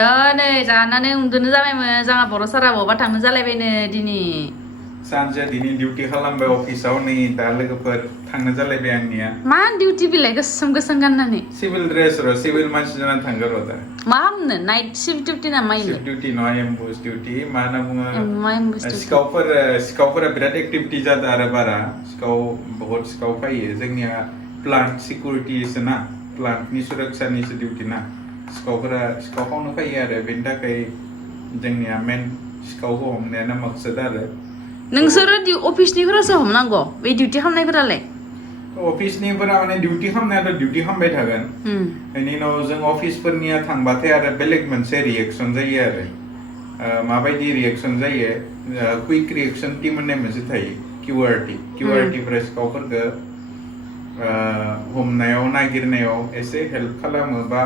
दा नै जानानै उन्दुनो जाबायमोन जोंहा बर' सारा बबावबा थांनो जालायबायनो दिनै सानसे दिनै डिउटि खालामबाय अफिसाव नै दा लोगोफोर थांनो जालायबाय आंनिया मा डिउटि बिलाय गोसोम गोसोम गाननानै सिभिल ड्रेस र सिभिल मानसि जानानै थांगोन र दा मा खालामनो नाइट शिफ्ट डिउटि ना मा शिफ्ट डिउटि नङा एम्बुस डिउटि मा होनना बुङो मा एम्बुस डिउटि सिखावफोरा बिराद एक्टिभिटि जादों आरो बारा बहुत सिखाव फैयो जोंनिया प्लान्ट सिकिउरिटिसो ना प्लान्टनि सुरक्षानिसो डिउटि ना सिखावफोरा सिखाव खावनो फैयो आरो बेनि थाखाय जोंनिया मेन सिखावखौ हमनायानो मकसद आरो नोंसोरो अफिसनिफोरासो हमनांगौ बे डिउटि खालामनायफोरालाय अफिसनिफोरा माने डिउटि खालामनायाथ' डिउटि खालामबाय थागोन बेनि उनाव जों अफिसफोरनिया थांबाथाय आरो बेलेग मोनसे रिएक्सन जायो आरो माबायदि रिएक्सन जायो कुइक रिएक्सन टिम होननाय मोनसे थायो किउआरटिफोरा सिखावफोरखौ हमनायाव नागिरनायाव एसे हेल्प खालामो बा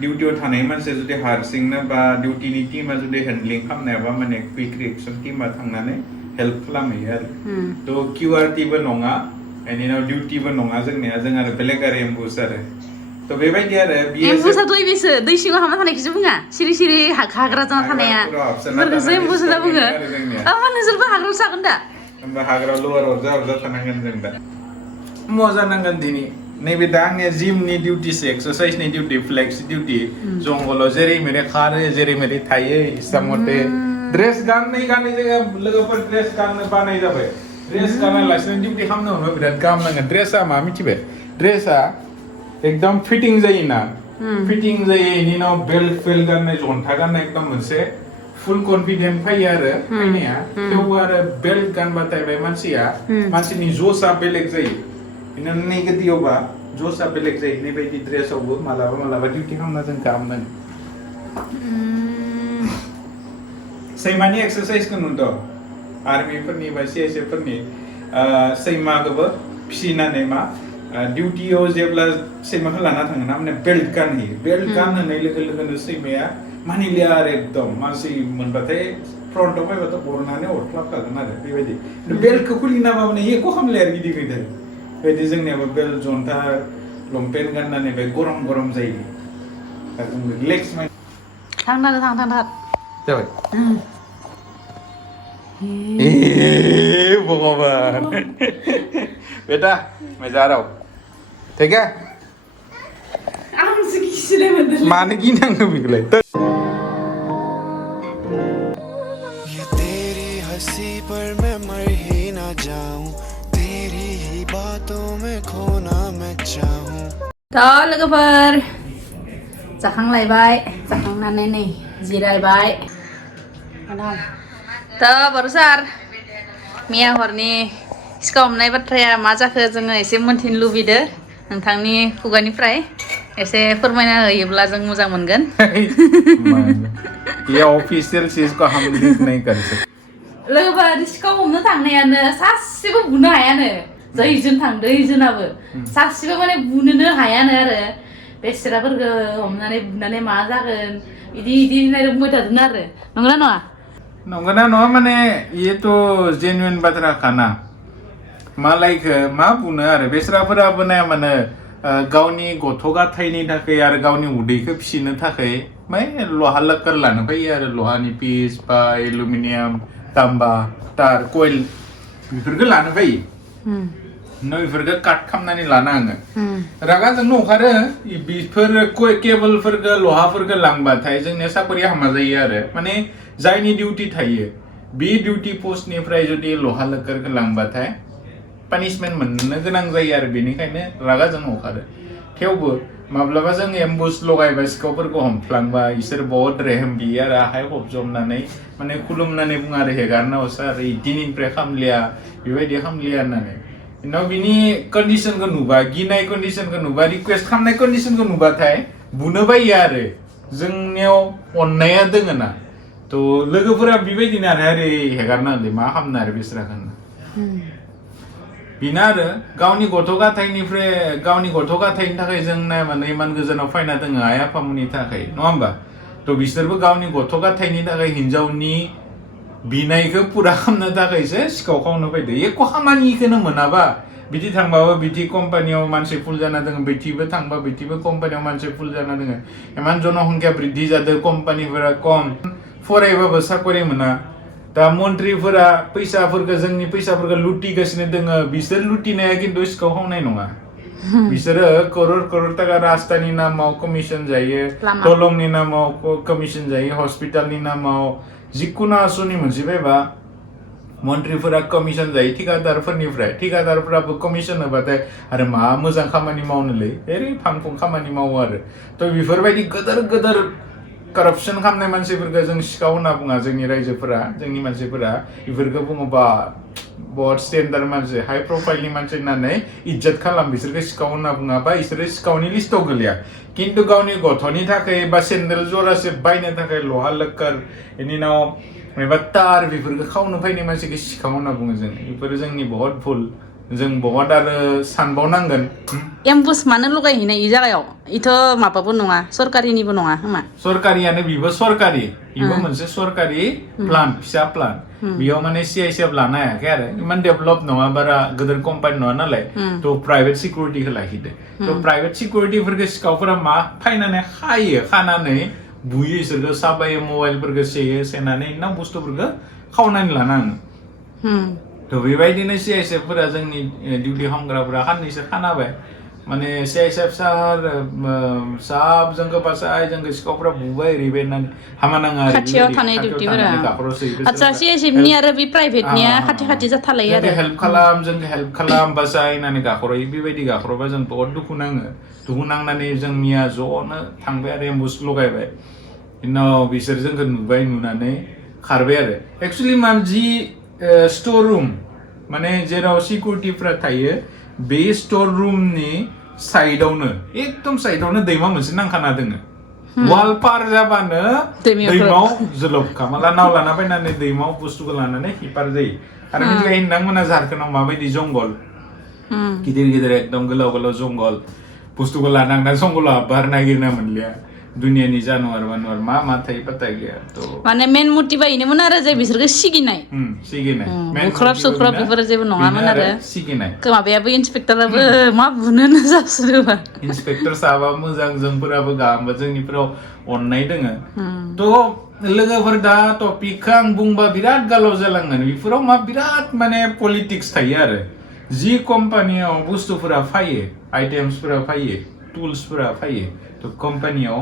डिउटियाव थानाय मानसिया जुदि हारसिंनो बा डिउटिनि टिमा जुदि हेन्डलिं खालामनायाबा माने कुइक रिएक्सन टिमा थांनानै हेल्प खालामहैयो आरो थ' किउआरटिबो नङा बेनि उनाव डिउटिबो नङा जोंनिया जों आरो बेलेग आरो एम्बुस आरो थ' बेबायदि आरो एम्बुसाथ' बेसो दै सिङाव हाबना थानायखौसो बुङा सिरि सिरि हाग्रा जाना थानाया बेफोरखौसो एम्बुस होनना बुङो होमबा नोंसोरबो हाग्रायाव थागोन दा होमबा हाग्रायाव लवार अरजा थानांगोन जों दा मजा नांगोन दिनै नैबे दा आंनिया जिमनि डिउटिसो एक्सारसाइसनि डिउटि फ्लेक्स डिउटि जंगलाव जेरै मेरै खारो जेरै मेरै थायो इस्सा मथे ड्रेस गानै जोङो लोगोफोर ड्रेस गाननो बानाय जाबाय ड्रेस गानालासिनो डिउटि खालामनो मोनबा बिराद गाहाम नांगोन ड्रेसा मा मिथिबाय ड्रेसा एकदम फिटिं जायोना फिटिं जायो बेनि उनाव बेल्ट गाननाय जन्था गाननाय एकदम मोनसे फुल कन्फिडेन्ट फैयो आरो फैनाया थेवबो आरो बेल्ट गानबाथाय बे मानसिनि जसा बेलेग जायो बिदिनो नेगेटिभबा जसा बेलेग जायो बेबायदि ड्रेसावबो मालाबा डिउटि खालामना जों गाहाम नाङो सैमानि एक्सारसाइसखौ नुदों आर्मिफोरनि बा सिआइएसएफफोरनि सैमाखौबो फिसिनानै मा डिउटियाव जेब्ला सैमाखौ लाना थाङोना माने बेल्ट गानहोयो बेल्ट गानहोनाय लोगो लोगोनो सैमाया मानिलिया आरो एकदम मानसि मोनबाथाय फ्रन्टआव फैबाथ' अरनानै अरख्लाबखागोन आरो बेबायदि बेल्टखौ खुलिनाबा माने एख' खालामलाया आरो गिदिर बेबायदि जोंनियाबो बेल्ट जन्था लंपेन्ट गाननानै बे गरम जायो रिलेक्स माइन्ड थां जाबाय भगवान बेटा मैं जा रहा हूँ ठीक है माने गिनांगौ बेखौलाय ये तेरी हंसी पर मैं मर ही ना जाऊं तेरी ही बातों में खोना मैं चाहूं थ' लोगोफोर जाखांलायबाय जाखांनानै नै जिरायबाय थ' बर' सार मैया हरनि सिखाव हमनाय बाथ्राया मा जाखो जोङो एसे मोनथिनो लुबैदो नोंथांनि खुगानिफ्राय एसे फोरमायना होयोब्ला जों मोजां मोनगोन ये ऑफिशियल चीज को हम लीक नहीं कर सकते लोगोफोर सिखाव हमनो थांनायानो सासेबो बुनो हायानो जैजोन थांदो इजोनाबो सासेबो माने बुनोनो हायानो आरो बेसेराफोरखौ हमनानै बुनानै मा जागोन इदि होननानै बुंबाय थादों आरो नंगौना नङा माने ये तो जेन्युइन बाथ्रा खाना मालायखौ मा बुंनो आरो बेसराफोराबो नाया माने गावनि गथ' गथायनि थाखाय आरो गावनि उदैखौ फिसिनो थाखाय लहा लक्कर लानो फैयो आरो लहानि पिस बा एलुमिनियाम तांबा तार कइल बेफोरखौ लानो फैयो बेफोरखौ काट खालामनानै लानो हाङो रागा जोंनो ओंखारो बेफोर केबोलफोरखौ लहाफोरखौ लांबाथाय जोंनिया साकरिया हामा जायो आरो माने जायनि डिउटि थायो बे डिउटि पस्टनिफ्राय जुदि लहा लक्करखौ लांबाथाय पानिशमेन्ट मोननो गोनां जायो आरो बेनिखायनो रागा जोंनो ओंखारो थेवबो माब्लाबा जों एम्बुस लगायबा सिखावफोरखौ हमफ्लांबा इसोर बहुत रेहेम बियो आरो आखाइ खबजबनानै माने खुलुमनानै बुङो आरो हेगारना हरसा आरो दिनैनिफ्राय खामलिया बेबायदि खामलिया होननानै उनाव बिनि कन्डिसनखौ नुबा गिनाय कन्डिसनखौ नुबा रिकुवेस्ट खालामनाय कन्डिसनखौ नुबाथाय बुनो बायो आरो जोंनियाव अननाया दोङो ना थ' लोगोफोरा बेबायदिनो आरो हेगारना होलै मा खालामनो आरो बेसोरा बेनो आरो गावनि गथ' गथायनि थाखाय जों नायबानो इमान गोजानाव फायना दोङो आइ आफामोननि थाखाय नङा होमबा थ' बिसोरबो गावनि गथ' गथायनि थाखाय हिनजावनि बिनायखौ पुरा खालामनो थाखायसो सिखाव खावनो फैदो एख' खामानिखौनो मोनाबा बिदि थांबाबो बिदि कम्पानियाव मानसि फुल जाना दङ बिथिबो थांबा बिथिबो कम्पानियाव मानसि फुल जाना दङ इमान जनसंख्या बृद्धि जादों कम्पानिफोरा कम फरायबाबो साकरि मोना दा मन्थ्रिफोरा फैसाफोरखौ जोंनि फैसाफोरखौ लुटिगासिनो दङ बिसोर लुटिनाया खिन्थु सिखाव खावनाय नङा बिसोरो करोड़ ताका रास्तानि नामाव कमिसन जायो दलंनि नामाव कमिसन जायो हस्पिटालनि नामाव जिकुनु आसनि मोनसे फैबा मन्थ्रिफोरा कमिसन जायो ठिकादारफोराबो कमिसन होबाथाय आरो मा मोजां खामानि मावनोलै ओरै फांफुं खामानि मावो आरो थ' बेफोरबायदि गोदोर करप्शन खालामनाय मानसिफोरखौ जों सिखाव होनना बुङा जोंनि रायजोफोरा जोंनि मानसिफोरा बेफोरखौ बुङोबा बहुत स्टेन्डार्ड मानसि हाई प्रफाइलनि मानसि होननानै इज्जत खालाम बिसोरखौ सिखाव होनना बुङा बा बिसोरो सिखावनि लिस्टआव गोलैया खिन्थु गावनि गथ'नि थाखाय बा सेन्देल जरासे बायनो थाखाय लहा लोक्कार बेनि उनाव माबा तार बेफोरखौ खावनो फैनाय मानसिखौ सिखाव होनना बुङो जों बेफोरो जोंनि बहुत भुल जों बहुत आरो सानबावनांगोन एम्बुस मानो लगायहैनाय इ जायगायाव इथ' माबाबो नङा सरकारिनिबो नङा खोमा सरकारियानो बिबो सरकारि इबो मोनसे सरकारि प्लान फिसा प्लान बेयाव माने CICF लानो हायाखै आरो इमान डेभलप नङा बारा गोदोर कम्पानि नङा नालाय थ' प्राइभेट सिकिउरिटिखौ लाखिदो थ' प्राइभेट सिकिउरिटिफोरखौ सिखावफोरा मा फायनानै खानानै बुयो इसोरखौ साबायो मबाइलफोरखौ सेयो सेनानै ना बुस्थुफोरखौ खावनानै लानाङो थ' बेबायदिनो CICF फोरा जोंनि डिउटि खालामग्राफोरा खाननैसो खानाबाय माने CICF साब जोंखौ बासाय जोंखौ सिखावफोरा बुबाय ओरैबाय होननानै हामा नाङा खाथियाव थानाय डिउटिफोरा आচ্ছা CICF नि आरो बे प्राइभेटनिया खाथि जाथालायो आरो जोंखौ हेल्प खालाम बासाय होननानै गाख'रायो बेबायदि गाख'रबा जों बहुत दुखु नांनानै जोंनिया ज'नो थांबाय आरो एम्बुस लगायबाय उनाव बिसोर जोंखौ नुनानै खारबाय आरो एक्चुअलि मा जि स्टोर रूम माने जेराव सिकिउरिटिफोरा थायो बे स्टोर रूमनि एकदम साइडआवनो दैमा मोनसे नांखाना दोङो वाल पार जाबानो दैमाव जोलबखा माला नाव लाना फैनानै दैमाव बुस्थुखौ लानानै हिपार जायो आरो मिथिखायो नोंथांमोना झारखन्डआव माबायदि जंगल गिदिर एकदम गोलाव जंगल बुस्थुखौ लानांना जंगलाव हाबबार नागिरना मोनलिया दुनियानि जानुवार मा थायो पता गैया थ' माने मेन मटिभा इनोमोन आरो जे बिसोरखौ सिगिनाय बुख्राब सुख्राब बेफोर जेबो नङामोन आरो सिगिनाय माबायाबो इन्सपेक्टराबो मा बुनोनो जासोदोबा इन्सपेक्टर साहाबा मोजां जोंफोराबो गाहामबा जोंनिफोराव अननाय दोङो थ' लोगोफोर दा टपिकखौ आं बुंबा बिराद गालाव जालांगोन बेफोराव मा बिराद माने पलिटिक्स थायो आरो जि कम्पानियाव बुस्थुफोरा फायो आइटेम्सफोरा फायो टुल्सफोरा फायो थ' कम्पानियाव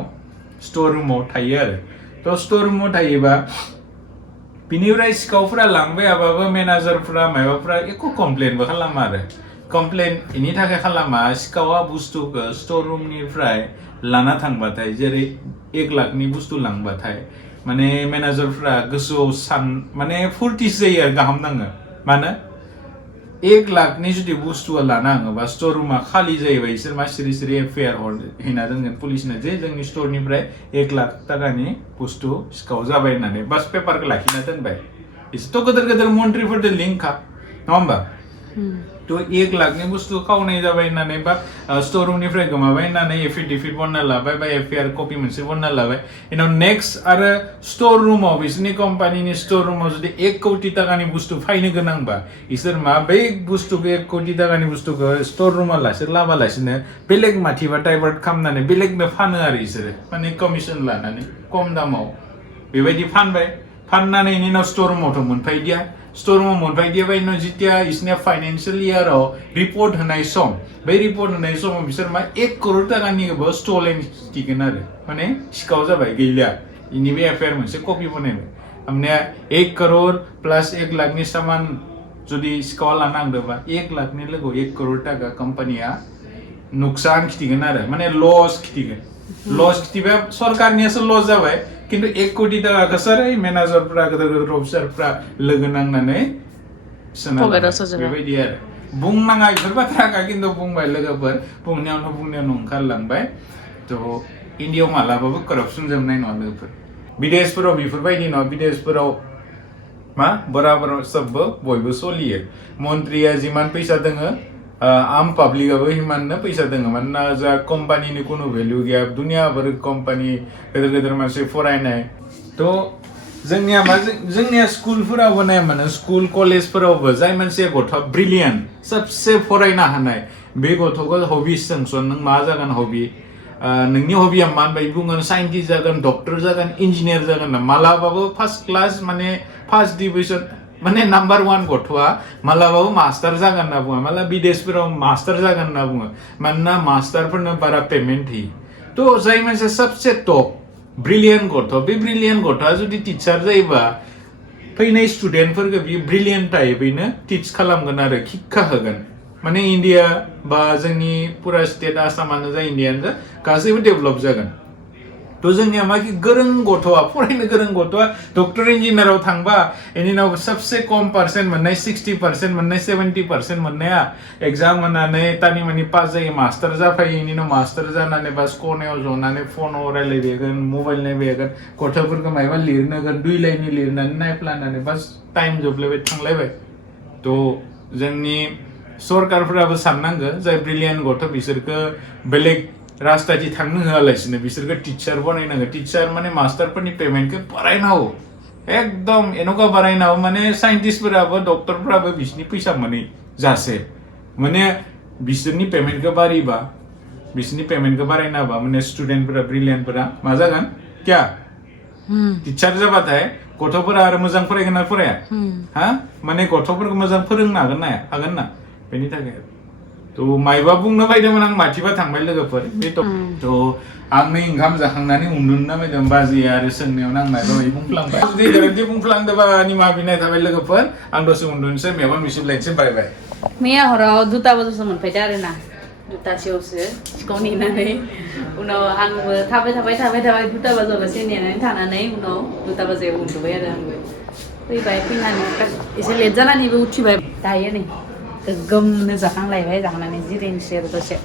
स्टोर रूमाव थायो आरो थ' स्टोर रूमाव थायोबा बिनिफ्राय सिखावफोरा लांबाय हाबाबो मेनेजारफोरा माबाफोरा एख' कमप्लेनबो खालामा आरो कमप्लेन बेनि थाखाय खालामा सिखावा बुस्थुखौ स्टोर रूमनिफ्राय लाना थांबाथाय जेरै 1 लाखनि बुस्थु लांबाथाय माने मेनेजारफोरा गोसोआव माने फुरटिस जायो आरो गाहाम नाङो मानो 1 लाखनि जुदि बुस्थुआ लाना थाङोबा स्टोर रूमा खालि जायोबा इसोर मा सिरि एफआइआर हैना दोनगोन पुलिसनो जे जोंनि स्टोरनिफ्राय 1 लाख ताकानि बुस्थु सिखाव जाबाय होननानै बास पेपारखौ लाखिना दोनबाय इसोरथ' गोदोर मन्थ्रिफोरजों लिंकखा नङा होमबा थ' 1 लाखनि बुस्थु खावनाय जाबाय होननानै बा स्टोर रूमनिफ्राय गोमाबाय होननानै एफिडेभिट बनना लाबाय बा एफआइआर कपि मोनसे बनना लाबाय उनाव नेक्स्ट आरो स्टोर रूमाव बिसोरनि कम्पानिनि स्टोर रूमाव जुदि 1 कोटी ताकानि बुस्थु फायनो गोनांबा इसोर मा बै बुस्थुखौ 1 कोटी ताकानि बुस्थुखौ स्टोर रूमाव लाबालासिनो बेलेग माथिबा डाइभार्ट खालामनानै बेलेगनो फानो आरो इसोरो माने कमिसन लानानै खम दामाव बेबायदि फाननानै इनि उनाव स्टोर रूमावथ' मोनफायदिया स्टोर रूमाव मोनफायदियाबा इनो जितिया इसनिया फाइनान्शियल इयाराव रिपर्ट होनाय सम बै रिपर्ट होनाय समाव बिसोर मा 1 करोड़ ताकानिबो स्टलेन खिथिगोन आरो माने सिखाव जाबाय गैलिया इनि बे एफआइआर मोनसे कपि बनायबाय हमने 1 करोड़ प्लस 1 लाखनि सामान जुदि सिखावा लाना थांदोंबा 1 लाखनि लोगोआव 1 करोड़ ताका कम्पानिया नुकसान खिथिगोन आरो माने लस खिथिगोन लस खिथिबा सरकारनियासो लस जाबाय किन्तु 1 कोटी ताकाखौ सोर मेनेजारफोरा गोदोर अफिसारफोरा लोगो नांनानै बेबायदि आरो बुंनाङा बेफोर बाथ्राखौ किन्तु बुंबाय लोगोफोर बुंनायावनो ओंखारलांबाय थ' इन्डियायाव मालाबाबो करप्सन जोबनाय नङा लोगोफोर बिदेशफोराव बेफोरबायदि नङा बिदेशफोराव मा बराबर सबबो बयबो सोलियो मन्थ्रिया जिमान फैसा दोङो आम पाब्लिकआबो हिमाननो फैसा दोङो मानोना जा कम्पानिनि कुनु भेल्यु गैया दुनियाभर कम्पानि गेदेर मानसि फरायनाय थ' जोंनिया मा जोंनिया स्कुलफोरावबो नाय माने स्कुल कलेजफोरावबो जाय मानसिया गथ'आ ब्रिलियेन्ट सबसे फरायनो हानाय बे गथ'खौ हबि सोंसन नों मा जागोन हबि नोंनि हबिया मा होनबाय बुंगोन साइन्टिस्ट जागोन डक्टर जागोन इन्जिनियार जागोन मालाबाबो फार्स्ट क्लास माने फार्स्ट डिभिजन माने नाम्बार 1 गथ'आ मालाबाबो मास्टार जागोन होनना बुङो माला विदेशफोराव मास्टार जागोन होनना बुङो मानोना मास्टारफोरनो बारा पेमेन्ट होयो थ' जाय मानसिया सबसे टप ब्रिलियेन्ट गथ' बे ब्रिलियेन्ट गथ'आ जुदि टिचार जायोबा फैनाय स्टुडेन्टफोरखौ बियो ब्रिलियेन्ट टाइपैनो टिच खालामगोन आरो शिक्षा होगोन माने इन्डिया बा जोंनि पुरा स्टेट आसामानो जा इन्डियानो जा गासैबो डेभेलप जागोन थ' जोंनिया मा कि गोरों गथ'आ फरायनो गोरों गथ'आ डक्टर इन्जिनियाराव थांबा बेनि उनाव सबसे खम पार्सेन्ट मोननाय 60% मोननाय 70% मोननाया एग्जाम होनानै तानि मानि पास जायो मास्टार जाफायो बेनि उनाव मास्टार जानानै बास खनायाव जनानै फनाव रायलायबेगोन मबाइल नायबेगोन गथ'फोरखौ मायबा लिरनोगोन 2 लाइननि लिरनानै नायफ्लानानै बास टाइम जोबलायबाय थांलायबाय थ' जोंनि सरकारफोराबो साननांगो जाय ब्रिलियेन्ट गथ' बिसोरखौ बेलेग रास्ताथि थांनो होआलासिनो बिसोरखौ टिचार बनायनांगो टिचार माने मास्टारफोरनि पेमेन्टखौ बारायनांगौ एकदम एनका बारायनांगौ माने साइन्टिस्टफोराबो डक्टरफोराबो बिसोरनि फैसा मोनै जासे माने बिसोरनि पेमेन्टखौ बारायबा बिसोरनि पेमेन्टखौ बारायनाबा माने स्टुडेन्टफोरा ब्रिलियेन्टफोरा मा जागोन क्या टिचार जाबाथाय गथ'फोरा आरो मोजां फरायगोन ना फराया हा माने गथ'फोरखौ मोजां फोरोंनो हागोन ना बेनि थाखाय थ' मायबा बुंनो बायदोंमोन आं माथिबा थांबाय लोगोफोर बे थ' आं नै ओंखाम जाखांनानै उन्दुनो बायदों बाजिया आरो सोंनायावनो आं मायबा मायबि बुंफ्लांबाय जुदि गोरोन्थि बुंफ्लांदोंबा निमाहा बिनाय थाबाय लोगोफोर आं दसे उन्दुनोसै मेगन मिसिबलायनोसै बाय बाय मैया हराव 2टा बाजासो मोनफैदो आरो ना 2टासोआवसो सिखाव नेनानै उनाव आंबो थाबाय 2टा बाजायावलासे नेनानै थानानै उनाव 2टा बाजायाव उन्दुबाय आरो आंबो फैबाय फैनानै एसे लेट जानानैबो उथिबाय दायो नै गोग्गोमनो जाखांलायबाय जाखांनानै जिरायनोसै आरो दसे